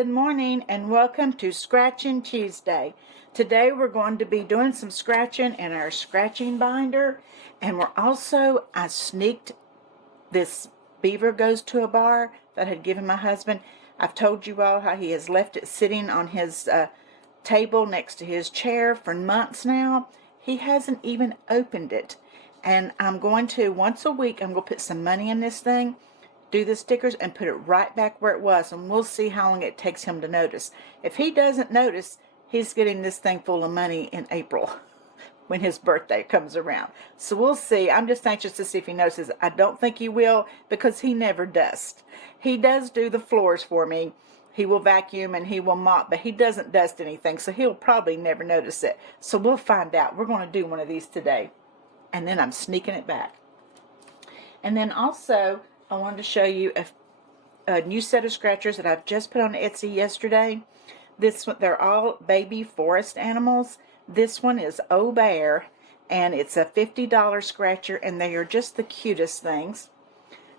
good morning, and welcome to Scratching Tuesday. Today we're going to be doing some scratching in our scratching binder, and I sneaked this Beaver Goes to a Bar that I had given my husband. I've told you all how he has left it sitting on his table next to his chair for months now. He hasn't even opened it, and I'm going to, once a week, I'm going to put some money in this thing, do the stickers, and put it right back where it was, and we'll see how long it takes him to notice. If he doesn't notice, he's getting this thing full of money in April when his birthday comes around. So we'll see. I'm just anxious to see if he notices. I don't think he will, because he never dusts. He does do the floors for me. He will vacuum and he will mop, but he doesn't dust anything, so he'll probably never notice it. So we'll find out. We're going to do one of these today, and then I'm sneaking it back. And then also, I wanted to show you a new set of scratchers that I've just put on Etsy yesterday. This one, they're all baby forest animals. This one is Oh Bear, and it's a $50 scratcher, and they are just the cutest things.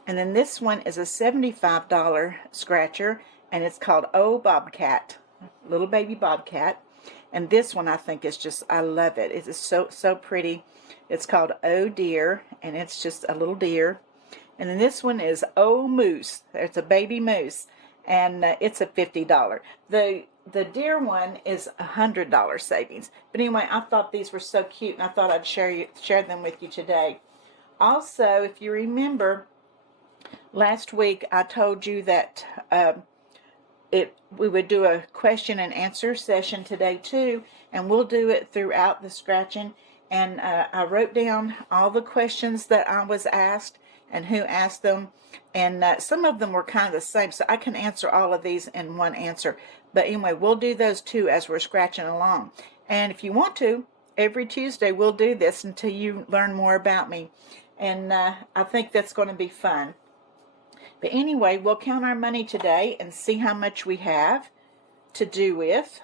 And then this one is a $75 scratcher, and it's called Oh Bobcat, little baby bobcat. And this one I think is just, I love it. It is so pretty. It's called Oh Deer, and it's just a little deer. And then this one is Oh Moose. It's a baby moose, and it's a $50. The deer one is $100 savings. But anyway, I thought these were so cute, and I thought I'd share them with you today. Also, if you remember, last week I told you that we would do a question and answer session today too, and we'll do it throughout the scratching. And I wrote down all the questions that I was asked and who asked them, and some of them were kind of the same, so I can answer all of these in one answer. But anyway, we'll do those too as we're scratching along. And if you want to, every Tuesday we'll do this until you learn more about me, and I think that's going to be fun. But anyway, we'll count our money today and see how much we have to do with.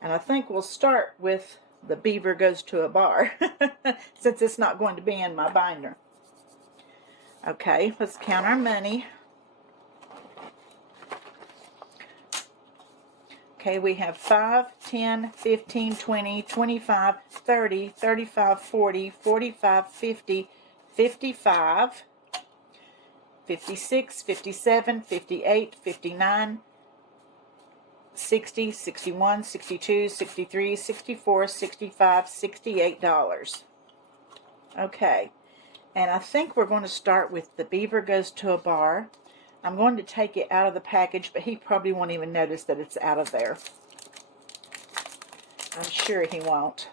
And I think we'll start with the Beaver Goes to a Bar since it's not going to be in my binder. Okay, let's count our money. Okay, we have 5, 10, 15, 20, 25, 30, 35, 40, 45, 50, 55, 56, 57, 58, 59, 60, 61, 62, 63, 64, 65, $68. Okay. And I think we're going to start with the Beaver Goes to a Bar. I'm going to take it out of the package, but he probably won't even notice that it's out of there. I'm sure he won't.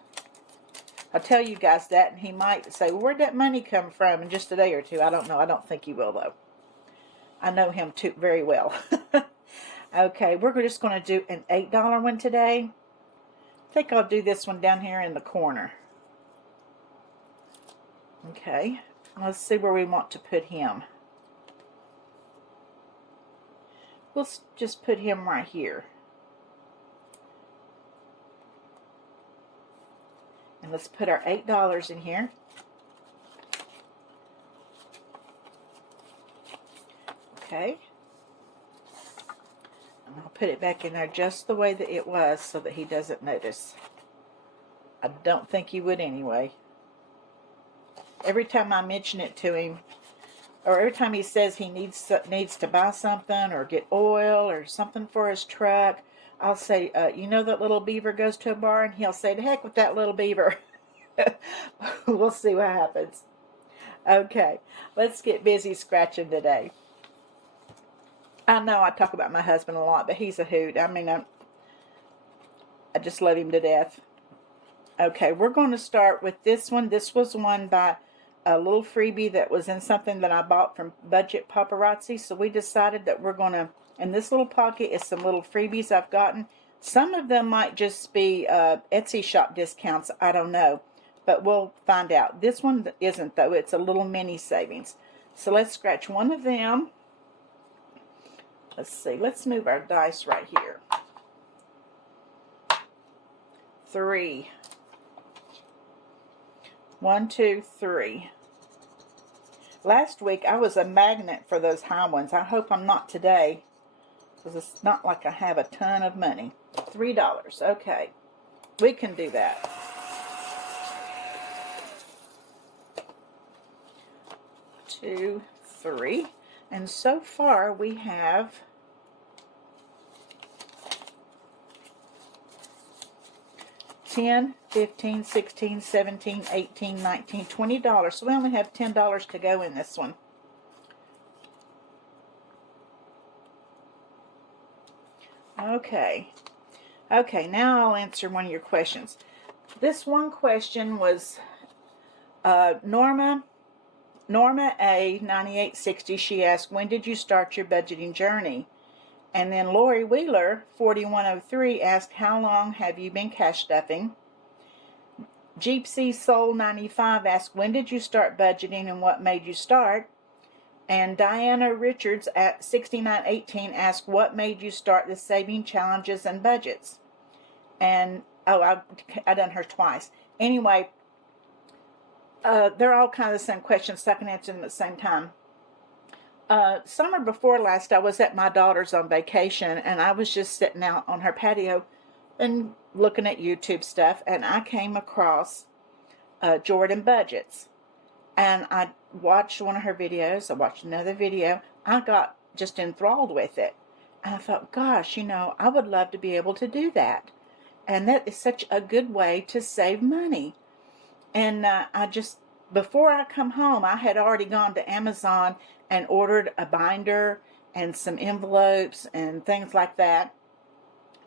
I'll tell you guys that, and he might say, well, where'd that money come from in just a day or two? I don't know. I don't think he will, though. I know him too very well. Okay, we're just going to do an $8 one today. I think I'll do this one down here in the corner. Okay. Let's see where we want to put him. We'll just put him right here. And let's put our $8 in here. Okay. And I'll put it back in there just the way that it was so that he doesn't notice. I don't think he would anyway. Every time I mention it to him, or every time he says he needs to buy something or get oil or something for his truck, I'll say, you know that little beaver goes to a bar? And he'll say, the heck with that little beaver. We'll see what happens. Okay, let's get busy scratching today. I know I talk about my husband a lot, but he's a hoot. I mean, I just love him to death. Okay, we're going to start with this one. This was one by a little freebie that was in something that I bought from Budget Paparazzi. So we decided that we're going to, in this little pocket is some little freebies I've gotten. Some of them might just be Etsy shop discounts. I don't know. But we'll find out. This one isn't, though. It's a little mini savings. So let's scratch one of them. Let's see. Let's move our dice right here. 3. 1, 2, 3. Last week I was a magnet for those high ones. I hope I'm not today. because it's not like I have a ton of money. $3. Okay. We can do that. Two, three. And so far we have $10, $15, $16, $17, $18, $19, $20. So we only have $10 to go in this one. Okay. Okay, now I'll answer one of your questions. This one question was Norma A. 9860. She asked, when did you start your budgeting journey? And then Lori Wheeler, 4103, asked, how long have you been cash stuffing? Jeepsy Soul 95 asked, when did you start budgeting and what made you start? And Diana Richards at 6918 asked, what made you start the saving challenges and budgets? And, oh, I done her twice. Anyway, they're all kind of the same questions, so I can answer them at the same time. Summer before last, I was at my daughter's on vacation, and I was just sitting out on her patio and looking at YouTube stuff, and I came across Jordan Budgets. And I watched one of her videos. I watched another video. I got just enthralled with it. And I thought, gosh, you know, I would love to be able to do that. And that is such a good way to save money. And I just, before I come home, I had already gone to Amazon and ordered a binder and some envelopes and things like that.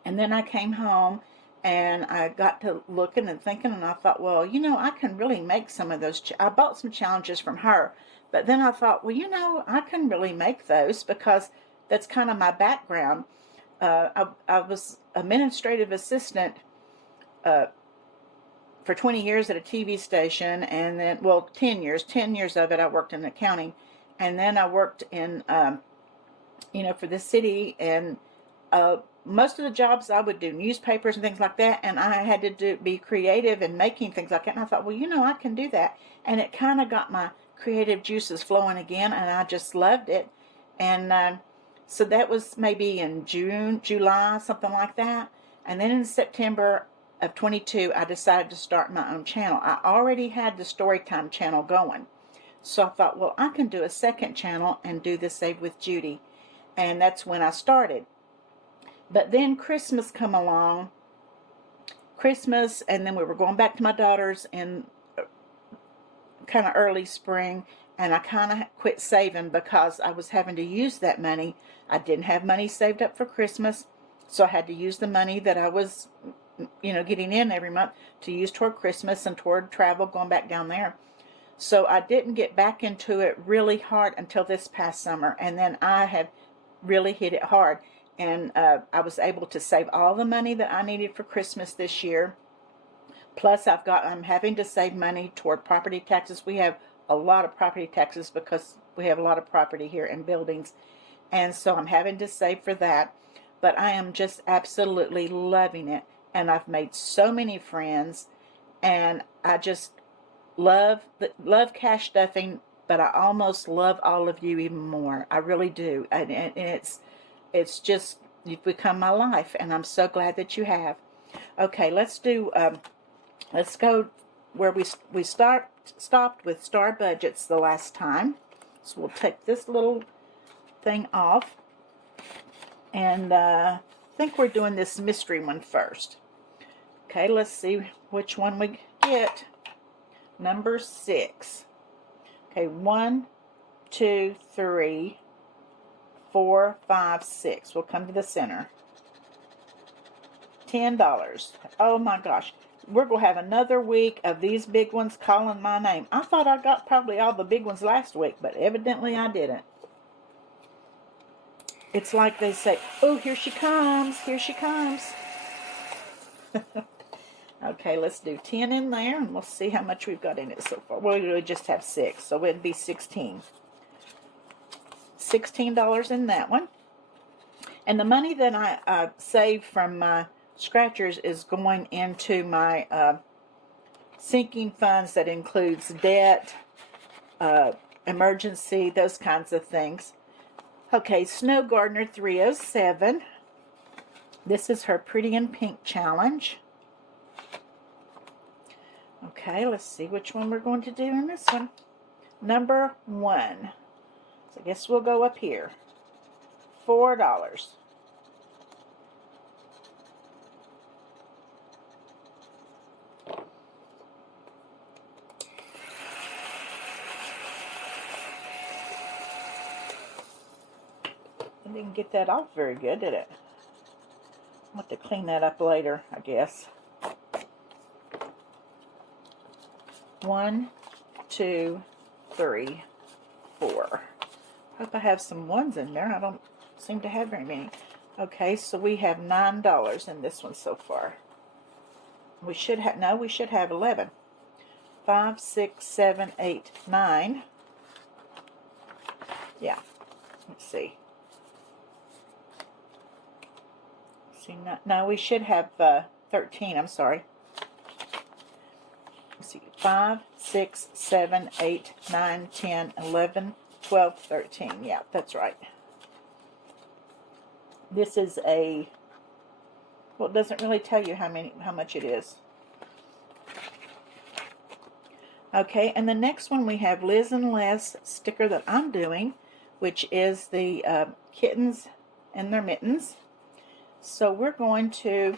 And then I came home and I got to looking and thinking, and I thought, well, you know, I can really make some of those. I bought some challenges from her, but then I thought, well, you know, I can really make those because that's kind of my background. I was administrative assistant for 20 years at a TV station, and then, well, 10 years of it I worked in accounting, and then I worked in, you know, for the city, and most of the jobs I would do newspapers and things like that, and I had to be creative in making things like that. And I thought, well, you know, I can do that. And it kind of got my creative juices flowing again, and I just loved it. And so that was maybe in June, July, something like that. And then in September of 22, I decided to start my own channel. I already had the Storytime channel going. So I thought, well, I can do a second channel and do the Save with Judy. And that's when I started. But then Christmas come along, and then we were going back to my daughter's in kind of early spring, and I kind of quit saving because I was having to use that money. I didn't have money saved up for Christmas, so I had to use the money that I was, you know, getting in every month to use toward Christmas and toward travel going back down there. So I didn't get back into it really hard until this past summer, and then I have really hit it hard. And I was able to save all the money that I needed for Christmas this year. Plus, I'm having to save money toward property taxes. We have a lot of property taxes because we have a lot of property here and buildings. And so I'm having to save for that. But I am just absolutely loving it. And I've made so many friends. And I just love cash stuffing. But I almost love all of you even more. I really do. And it's just, you've become my life, and I'm so glad that you have. Okay, let's go where we stopped with Star Budgets the last time. So we'll take this little thing off, and I think we're doing this mystery one first. Okay, let's see which one we get. Number 6. Okay, 1, 2, 3, 4, 5, 6. We'll come to the center. $10. Oh my gosh. We're going to have another week of these big ones calling my name. I thought I got probably all the big ones last week, but evidently I didn't. It's like they say, oh, here she comes. Here she comes. Okay, let's do 10 in there, and we'll see how much we've got in it so far. Well, we just have 6, so it'd be 16. $16 in that one. And the money that I saved from my scratchers is going into my sinking funds that includes debt, emergency, those kinds of things. Okay, Snow Gardener 307. This is her Pretty in Pink challenge. Okay, let's see which one we're going to do in this one. Number 1. So I guess we'll go up here. $4. I didn't get that off very good, did it? I'll have to clean that up later, I guess. 1, 2, 3, 4. Hope I have some ones in there. I don't seem to have very many. Okay, so we have $9 in this one so far. We should have, no, we should have 11. 5, 6, 7, 8, 9. Yeah, let's see. No, we should have 13. I'm sorry. Let's see. 5, 6, 7, 8, 9, 10, 11, 12, 13. Yeah, that's right. This is a, well, it doesn't really tell you how much it is. Okay, and the next one we have Liz and Les sticker that I'm doing, which is the kittens and their mittens. So we're going to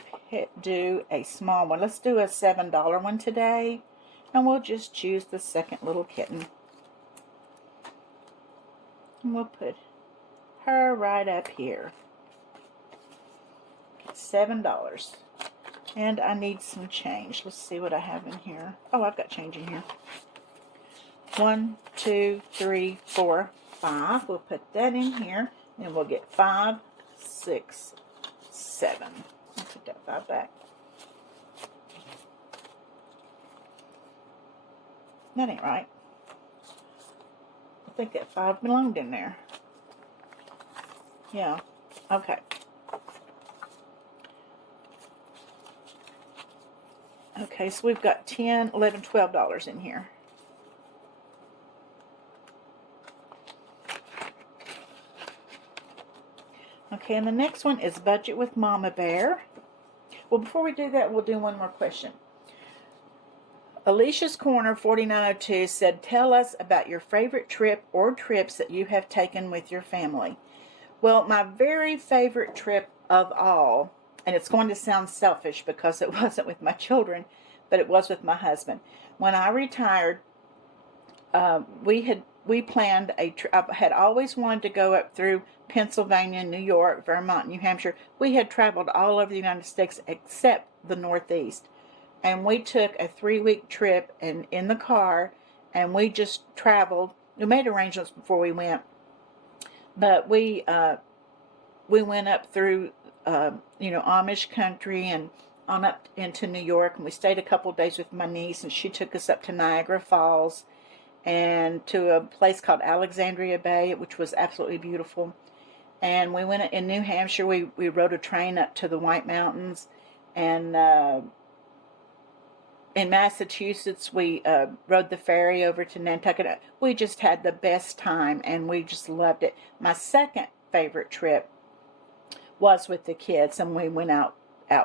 do a small one. Let's do a $7 one today. And we'll just choose the second little kitten. And we'll put her right up here. $7. And I need some change. Let's see what I have in here. Oh, I've got change in here. 1, 2, 3, 4, 5. We'll put that in here. And we'll get 5, 6, 7. I'll put that 5 back. That ain't right. I think that 5 belonged in there. Yeah. Okay. Okay, so we've got $10, $11, $12 in here. Okay, and the next one is Budget with Mama Bear. Well, before we do that, we'll do one more question. Alicia's Corner 4902 said, tell us about your favorite trip or trips that you have taken with your family. Well, my very favorite trip of all, and it's going to sound selfish because it wasn't with my children, but it was with my husband. When I retired, we planned a trip. I had always wanted to go up through Pennsylvania, New York, Vermont, New Hampshire. We had traveled all over the United States except the Northeast. And we took a 3-week trip in the car, and we just traveled. We made arrangements before we went, but we went up through Amish country and on up into New York, and we stayed a couple of days with my niece, and she took us up to Niagara Falls and to a place called Alexandria Bay, which was absolutely beautiful. And we went in New Hampshire. We rode a train up to the White Mountains, and in Massachusetts, we rode the ferry over to Nantucket. We just had the best time, and we just loved it. My second favorite trip was with the kids, and we went out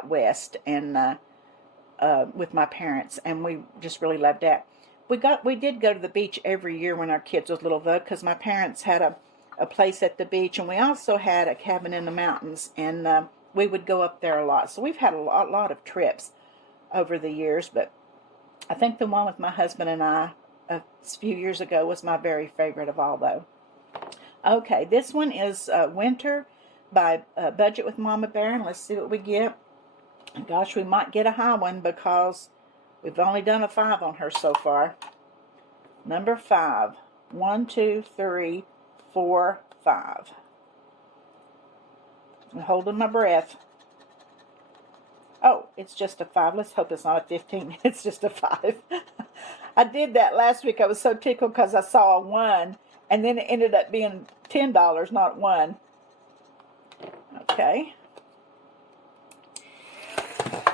west and with my parents, and we just really loved that. We did go to the beach every year when our kids was little, though, because my parents had a place at the beach, and we also had a cabin in the mountains, and we would go up there a lot. So we've had a lot of trips over the years, but I think the one with my husband and I a few years ago was my very favorite of all, though. Okay, this one is Winter by Budget with Mama Bear, and let's see what we get. Gosh, we might get a high one because we've only done a 5 on her so far. Number 5. 1, 2, 3, 4, 5. I'm holding my breath. Oh, it's just a 5. Let's hope it's not a 15. It's just a 5. I did that last week. I was so tickled because I saw a 1, and then it ended up being $10, not 1. Okay.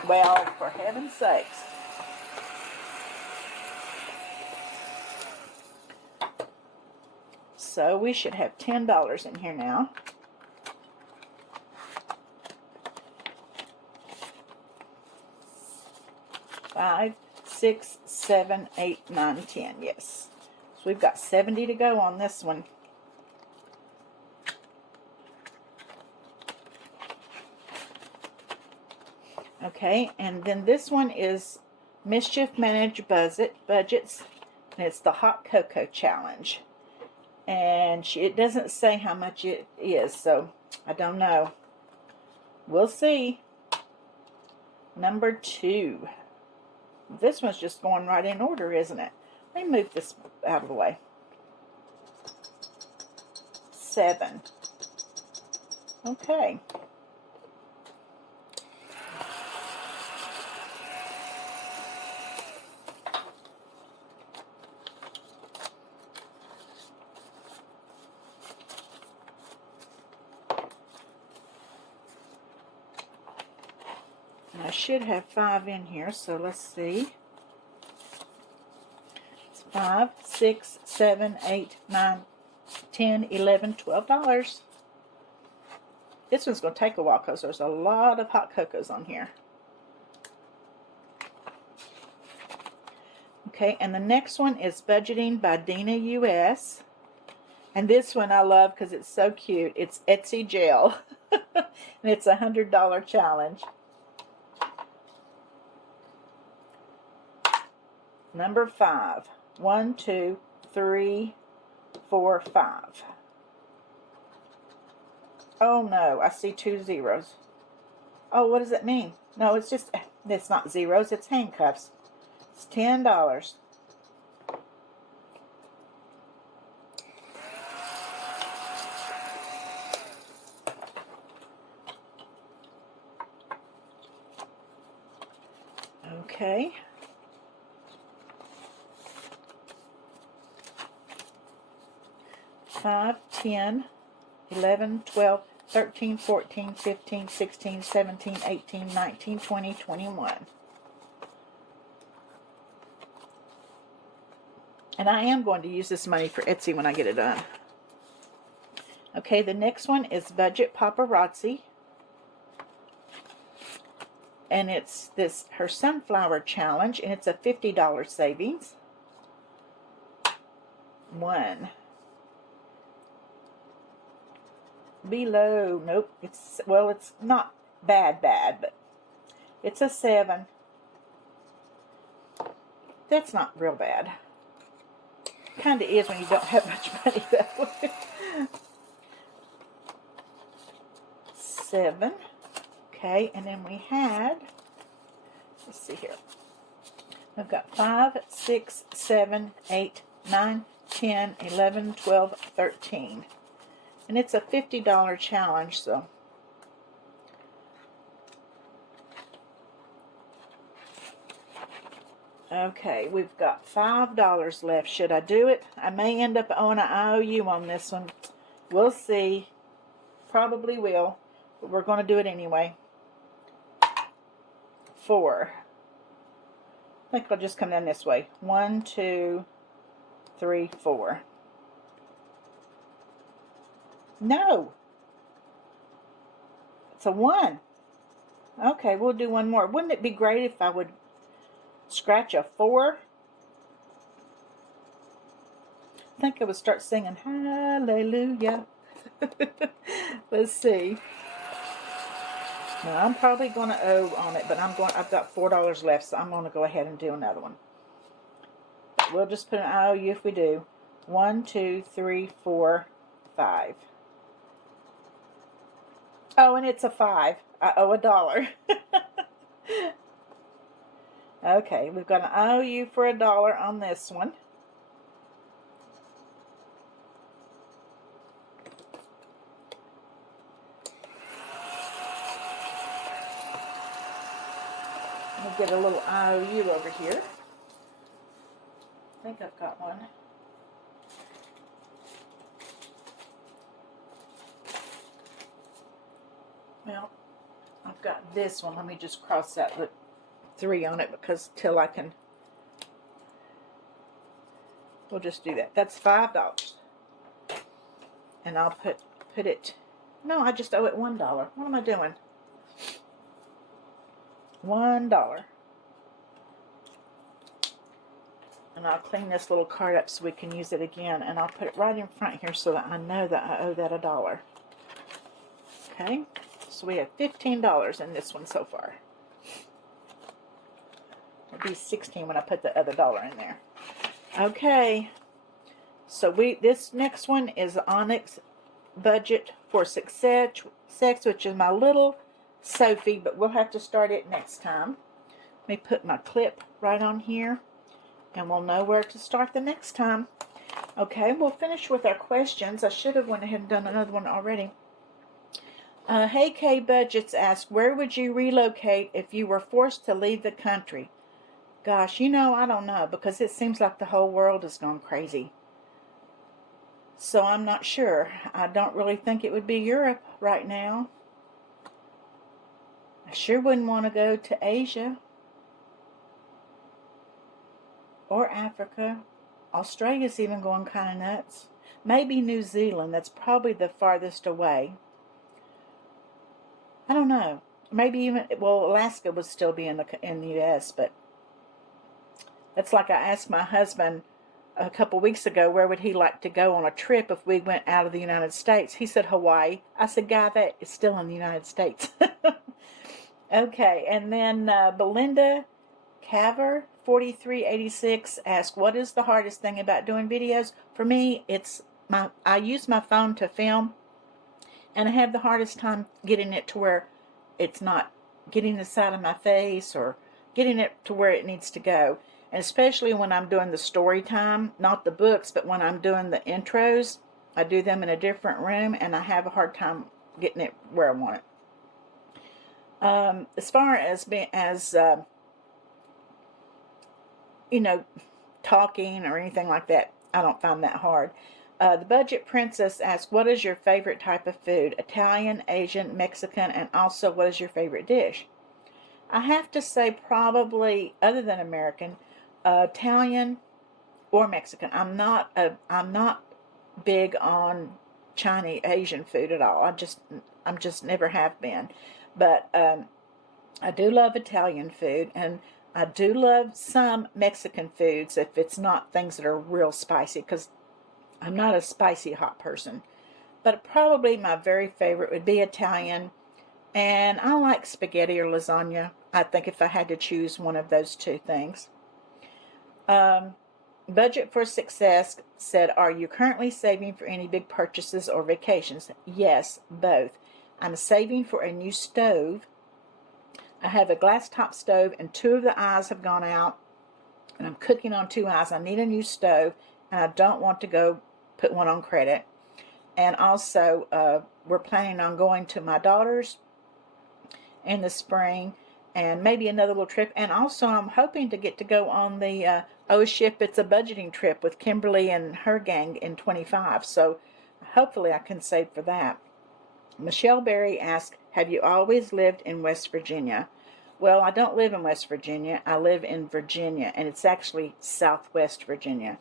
Well, for heaven's sakes. So we should have $10 in here now. Five, 6, 7, 8, 9, 10. Yes. So we've got 70 to go on this one. Okay, and then this one is Mischief Manage Budgets, and it's the Hot Cocoa Challenge. And it doesn't say how much it is, so I don't know. We'll see. Number 2. This one's just going right in order, isn't it? Let me move this out of the way. 7. Okay. I should have 5 in here, so let's see. It's 5, 6, 7, 8, 9, 10, 11, $12. This one's going to take a while because there's a lot of hot cocos on here. Okay, and the next one is Budgeting by Dena US. And this one I love because it's so cute. It's Etsy Gel. And it's a $100 challenge. Number 5. 1, 2, 3, 4, 5. Oh no, I see 2 zeros. Oh, what does that mean? No, it's not zeros, it's handcuffs. It's $10. Okay. 5, 10, 11, 12, 13, 14, 15, 16, 17, 18, 19, 20, 21. And I am going to use this money for Etsy when I get it done. Okay, the next one is Budget Paparazzi. And it's her sunflower challenge, and it's a $50 savings. 1. Below, nope, it's not bad, but it's a 7. That's not real bad. Kind of is when you don't have much money though. 7. Okay, and then we had, let's see here. I've got 5, 6, 7, 8, 9, 10, 11, 12, 13. And it's a $50 challenge, so. Okay, we've got $5 left. Should I do it? I may end up owing an IOU on this one. We'll see. Probably will, but we're going to do it anyway. 4. I think I'll just come down this way. 1, 2, 3, 4. No. It's a 1. Okay, we'll do one more. Wouldn't it be great if I would scratch a 4? I think I would start singing Hallelujah. Let's see. Now, I'm probably going to owe on it, but I've got $4 left, so I'm going to go ahead and do another one. We'll just put an IOU if we do. 1, 2, 3, 4, 5. Oh, and it's a 5. I owe $1. Okay, we've got an IOU for $1 on this one. We'll get a little IOU over here. I think I've got one. Well, I've got this one. Let me just cross out the 3 on it because till I can. We'll just do that. That's $5. And I'll put it, no, I just owe it $1. What am I doing? $1. And I'll clean this little card up so we can use it again. And I'll put it right in front here so that I know that I owe that $1. Okay, so we have $15 in this one so far. It'll be 16 when I put the other dollar in there. Okay, so this next one is Onyx Budget for Success, which is my little Sophie, but we'll have to start it next time. Let me put my clip right on here, and we'll know where to start the next time. Okay, we'll finish with our questions. I should have went ahead and done another one already. Hey K Budgets asks, where would you relocate if you were forced to leave the country? Gosh, I don't know, because it seems like the whole world has gone crazy. So I'm not sure. I don't really think it would be Europe right now. I sure wouldn't want to go to Asia or Africa. Australia's even going kind of nuts. Maybe New Zealand. That's probably the farthest away. I don't know. Maybe even, well, Alaska would still be in the U.S., but that's like I asked my husband a couple weeks ago, where would he like to go on a trip if we went out of the United States? He said Hawaii. I said, Guy, that is still in the United States. Okay, and then Belinda Caver 4386 asked, what is the hardest thing about doing videos? For me, I use my phone to film, and I have the hardest time getting it to where it's not getting the side of my face or getting it to where it needs to go. And especially when I'm doing the story time, not the books, but when I'm doing the intros, I do them in a different room, and I have a hard time getting it where I want it. As far as talking or anything like that, I don't find that hard. The Budget Princess asks, what is your favorite type of food? Italian, Asian, Mexican, and also what is your favorite dish? I have to say probably, other than American, Italian or Mexican. I'm not big on Chinese, Asian food at all. I'm just never have been. But I do love Italian food, and I do love some Mexican foods if it's not things that are real spicy, because I'm not a spicy hot person. But probably my very favorite would be Italian, and I like spaghetti or lasagna. I think if I had to choose one of those two things. Budget for Success said, are you currently saving for any big purchases or vacations? Yes, both. I'm saving for a new stove. I have a glass top stove, and 2 of the eyes have gone out, and I'm cooking on 2 eyes. I need a new stove, and I don't want to go put one on credit. And also, we're planning on going to my daughter's in the spring, and maybe another little trip. And also, I'm hoping to get to go on the Oh Ship, It's a Budgeting trip with Kimberly and her gang in 25. So hopefully I can save for that. Michelle Berry asked, have you always lived in West Virginia? Well, I don't live in West Virginia. I live in Virginia, and it's actually Southwest Virginia.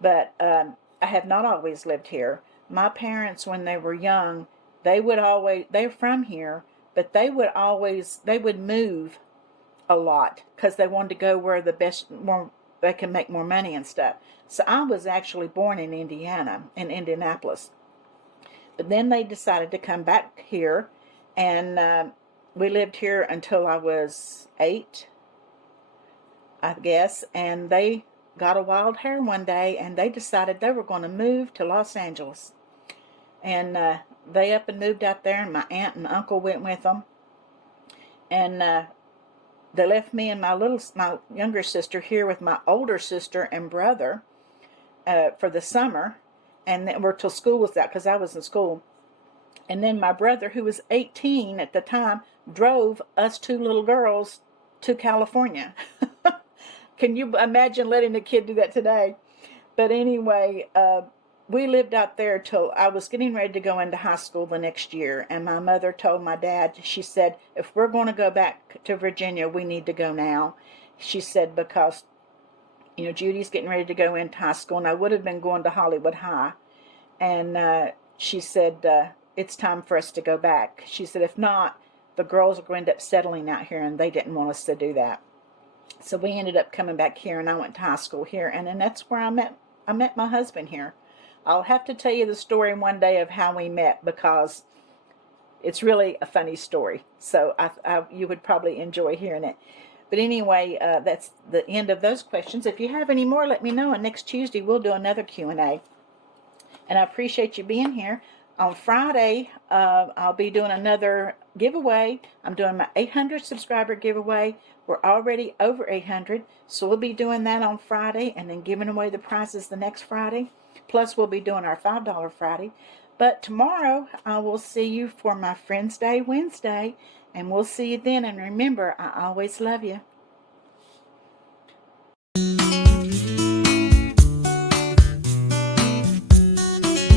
But I have not always lived here. My parents, when they were young, they're from here, but they would move a lot because they wanted to go where they can make more money and stuff. So I was actually born in Indiana, in Indianapolis. But then they decided to come back here, and we lived here until I was 8, I guess, and they got a wild hair one day, and they decided they were going to move to Los Angeles. And they up and moved out there, and my aunt and uncle went with them. And they left me and my younger sister here with my older sister and brother for the summer, and then we're till school was out, because I was in school. And then my brother, who was 18 at the time, drove us 2 little girls to California. Can you imagine letting a kid do that today? But anyway, we lived out there till I was getting ready to go into high school the next year. And my mother told my dad, she said, if we're going to go back to Virginia, we need to go now. She said, because, Judy's getting ready to go into high school, and I would have been going to Hollywood High. And she said, it's time for us to go back. She said, if not, the girls are going to end up settling out here, and they didn't want us to do that. So we ended up coming back here, and I went to high school here, and then that's where I met my husband here. I'll have to tell you the story one day of how we met, because it's really a funny story. So you would probably enjoy hearing it. But anyway, that's the end of those questions. If you have any more, let me know. And next Tuesday, we'll do another Q&A. And I appreciate you being here. On Friday, I'll be doing another giveaway. I'm doing my 800 subscriber giveaway. We're already over 800, so we'll be doing that on Friday and then giving away the prizes the next Friday. Plus, we'll be doing our $5 Friday. But tomorrow, I will see you for my Friends Day Wednesday, and we'll see you then. And remember, I always love you.